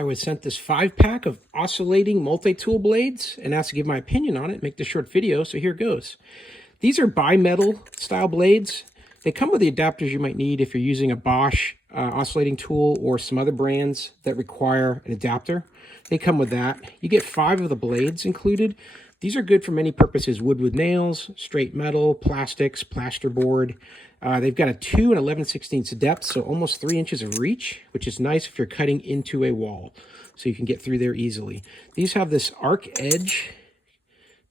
I was sent this 5-pack of oscillating multi-tool blades and asked to give my opinion on it, make this short video, so here goes. These are bimetal style blades. They come with the adapters you might need if you're using a Bosch oscillating tool or some other brands that require an adapter. They come with that. You get 5 of the blades included. These are good for many purposes: wood with nails, straight metal, plastics, plasterboard. They've got a 2 and 11/16 depth, so almost 3 inches of reach, which is nice if you're cutting into a wall, so you can get through there easily. These have this arc edge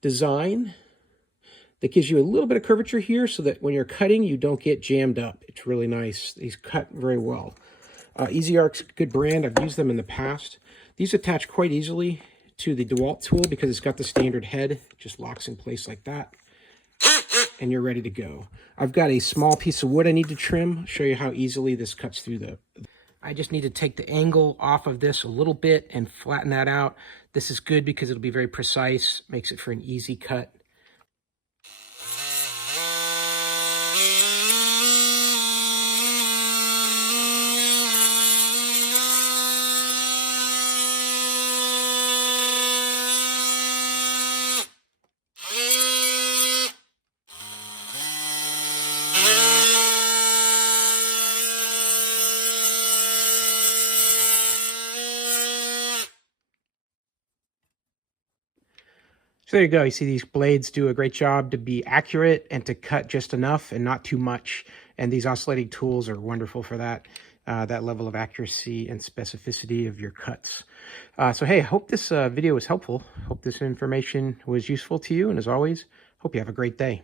design that gives you a little bit of curvature here so that when you're cutting, you don't get jammed up. It's really nice. These cut very well. EZARC's a good brand. I've used them in the past. These attach quite easily to the DeWalt tool because it's got the standard head. It just locks in place like that, and you're ready to go. I've got a small piece of wood I need to trim. I'll show you how easily this cuts through the... I just need to take the angle off of this a little bit and flatten that out. This is good because it'll be very precise, makes it for an easy cut. So there you go. You see these blades do a great job to be accurate and to cut just enough and not too much. And these oscillating tools are wonderful for that, that level of accuracy and specificity of your cuts. So hey, I hope this video was helpful. Hope this information was useful to you. And as always, hope you have a great day.